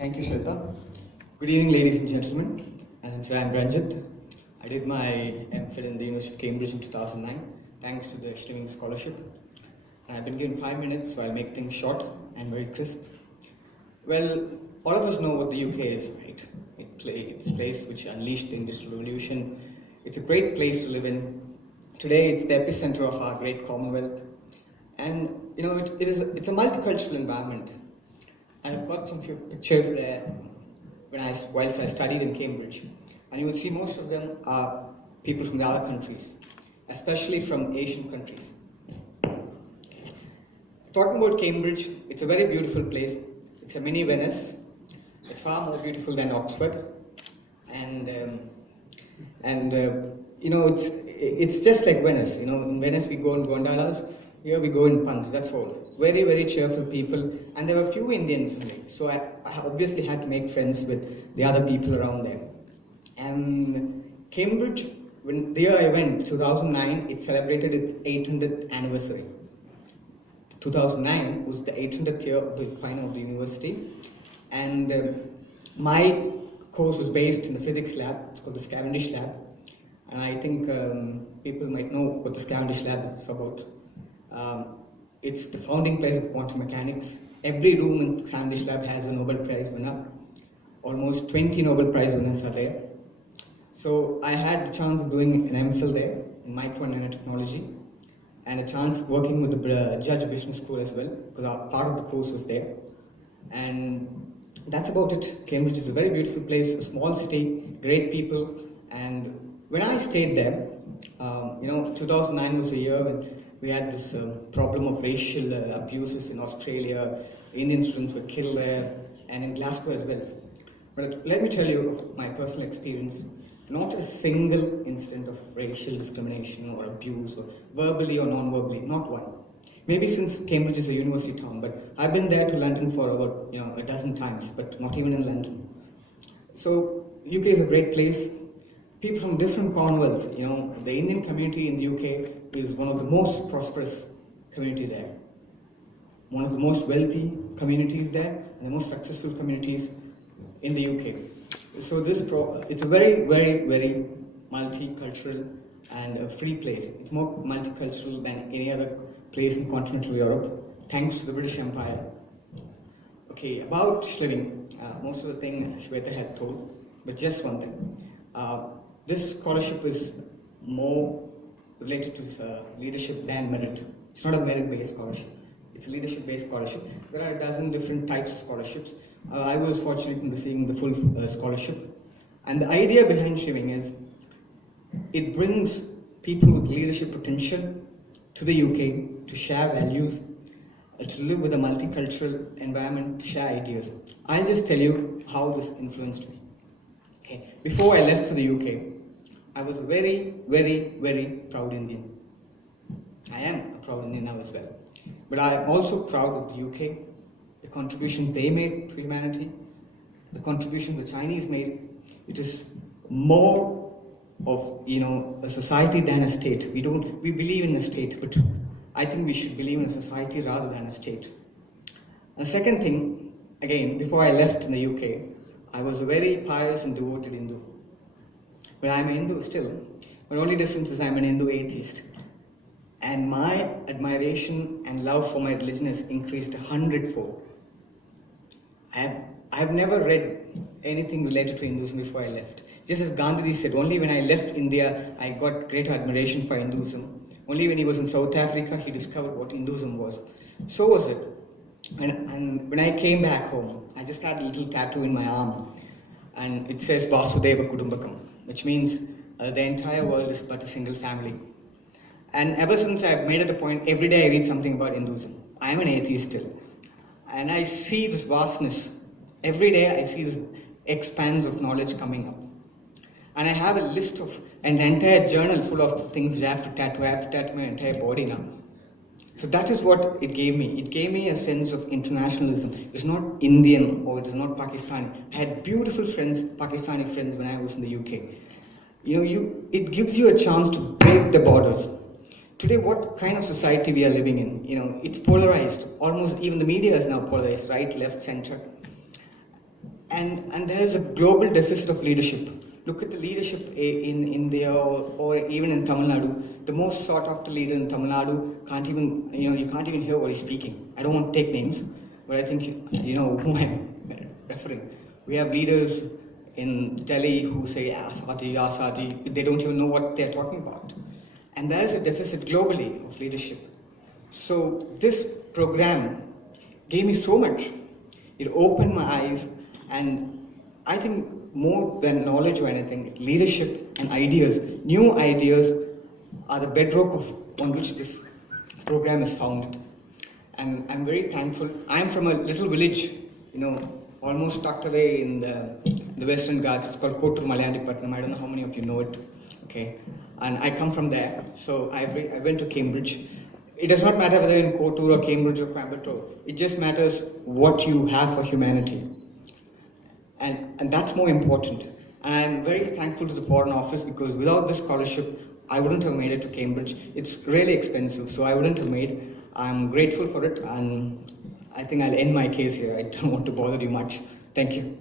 Thank you, Shweta. Good evening, ladies and gentlemen. And I'm Ranjit. I did my MPhil in the University of Cambridge in 2009, thanks to the Chevening scholarship. And I've been given 5 minutes, so I'll make things short and very crisp. Well, all of us know what the UK is, right? It's a place which unleashed the Industrial Revolution. It's a great place to live in. Today, it's the epicenter of our great Commonwealth. And, it's a multicultural environment. I've got some few pictures there whilst I studied in Cambridge. And you will see most of them are people from the other countries, especially from Asian countries. Talking about Cambridge, it's a very beautiful place. It's a mini Venice. It's far more beautiful than Oxford. It's just like Venice. In Venice we go in gondolas. Here we go in punts, that's all. Very, very cheerful people. And there were few Indians only. So I obviously had to make friends with the other people around there. And Cambridge, the year I went, 2009, it celebrated its 800th anniversary. 2009 was the 800th year of the final of the university. And my course was based in the physics lab. It's called the Cavendish lab. And I think people might know what the Cavendish lab is about. It's the founding place of quantum mechanics. Every room in the Cavendish lab has a Nobel Prize winner. Almost 20 Nobel Prize winners are there. So I had the chance of doing an MPhil there in micro and nanotechnology, and a chance of working with the Judge Business School as well, because part of the course was there. And that's about it. Cambridge is a very beautiful place, a small city, great people. And when I stayed there, 2009 was the year when we had this problem of racial abuses in Australia. Indian students were killed there, and in Glasgow as well. But let me tell you of my personal experience. Not a single incident of racial discrimination or abuse, or verbally or non-verbally, not one. Maybe since Cambridge is a university town, but I've been there to London for about a dozen times, but not even in London. So UK is a great place. People from different Commonwealths, the Indian community in the UK is one of the most prosperous community there. One of the most wealthy communities there, and the most successful communities in the UK. So it's a very, very, very multicultural and a free place. It's more multicultural than any other place in continental Europe, thanks to the British Empire. Okay, about Chevening, most of the thing Shweta had told, but just one thing. This scholarship is more related to leadership than merit. It's not a merit-based scholarship. It's a leadership-based scholarship. There are a dozen different types of scholarships. I was fortunate in receiving the full scholarship. And the idea behind Chevening is it brings people with leadership potential to the UK to share values, to live with a multicultural environment, to share ideas. I'll just tell you how this influenced me. Okay. Before I left for the UK, I was a very, very, very proud Indian. I am a proud Indian now as well. But I am also proud of the UK, the contribution they made to humanity, the contribution the Chinese made. It is more of a society than a state. We believe in a state, but I think we should believe in a society rather than a state. And the second thing, again, before I left in the UK, I was a very pious and devoted Hindu. But I'm a Hindu still. But the only difference is I'm an Hindu atheist. And my admiration and love for my religion has increased 100-fold. I've never read anything related to Hinduism before I left. Just as Gandhi said, only when I left India, I got great admiration for Hinduism. Only when he was in South Africa, he discovered what Hinduism was. So was it. And when I came back home, I just had a little tattoo in my arm. And it says Vasudeva Kudumbakam, which means the entire world is but a single family. And ever since I've made it a point, every day I read something about Hinduism. I'm an atheist still. And I see this vastness. Every day I see this expanse of knowledge coming up. And I have a list of an entire journal full of things that I have to tattoo. I have to tattoo my entire body now. So that is what it gave me. It gave me a sense of internationalism. It's not Indian or it is not Pakistani. I had beautiful friends, Pakistani friends, when I was in the UK. It gives you a chance to break the borders. Today, what kind of society we are living in? It's polarized. Almost even the media is now polarized, right, left, center. And there's a global deficit of leadership. Look at the leadership in India or even in Tamil Nadu. The most sought after leader in Tamil Nadu can't even, you can't even hear what he's speaking. I don't want to take names, but I think you know who I'm referring. We have leaders in Delhi who say Asadi, Asadi, they don't even know what they're talking about. And there is a deficit globally of leadership. So this program gave me so much. It opened my eyes, and I think more than knowledge or anything, leadership and ideas, new ideas are the bedrock on which this program is founded. And I'm very thankful. I'm from a little village, almost tucked away in the Western Ghats. It's called Kottur Malayandipatnam. I don't know how many of you know it. Okay, and I come from there. So I went to Cambridge. It does not matter whether in Kottur or Cambridge or Coimbatore. It just matters what you have for humanity. And that's more important. And I'm very thankful to the Foreign Office, because without this scholarship, I wouldn't have made it to Cambridge. It's really expensive, so I wouldn't have made. I'm grateful for it, and I think I'll end my case here. I don't want to bother you much. Thank you.